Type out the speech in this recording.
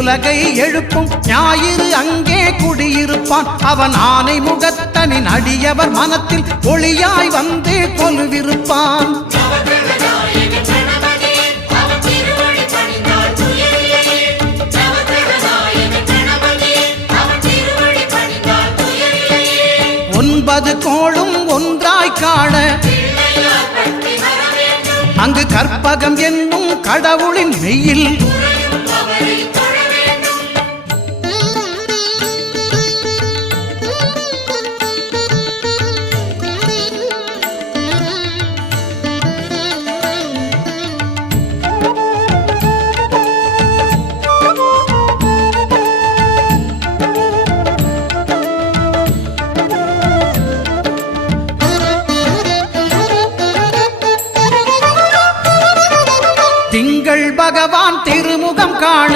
உலகை எழுப்பும் ஞாயிறு அங்கே குடியிருப்பான். அவன் ஆனை முகத்தனின் அடியவர் மனத்தில் ஒளியாய் வந்து கொலுவிருப்பான். ஒன்பது கோளும் ஒன்றாய் காண அங்கு கற்பகம் என்னும் கடவுளின் மெய்யில் திங்கள் பகவான் திருமுகம் காண